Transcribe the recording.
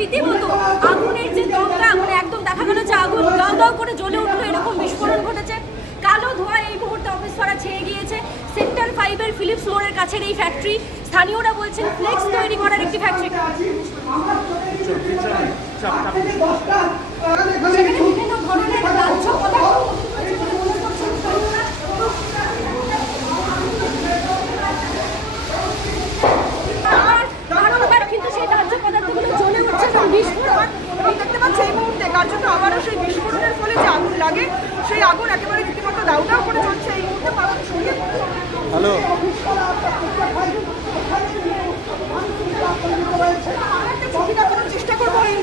রীতিমতো আগুনের যে দমকা, মানে একদম দেখা গেল যে আগুন দাও দাও করে জ্বলে উঠলো, এরকম বিস্ফোরণ ঘটেছে। কালো ধোঁয়া এই মুহূর্তে অফিস পাড়া ছেয়ে গিয়েছে। সেক্টর 5-এর ফিলিপস মোড়ের কাছের এই ফ্যাক্টরি, স্থানীয়রা বলছেন ফ্লেক্স তৈরি করার একটি ফ্যাক্টরি। বিভিন্ন ধরনের দাহ্য পদার্থ কিন্তু সেই দাহ্য পদার্থগুলো জ্বলে উঠছে এবং বিস্ফোরণ দেখতে পাচ্ছি এই মুহূর্তে। তার জন্য আবারও সেই বিস্ফোরণের ফলে যে আগুন লাগে, সেই আগুন একেবারে রীতিমতো দাউ দাউ করে চলছে এই মুহূর্তে। হ্যালো, ছবি দেখানোর চেষ্টা করবো। এই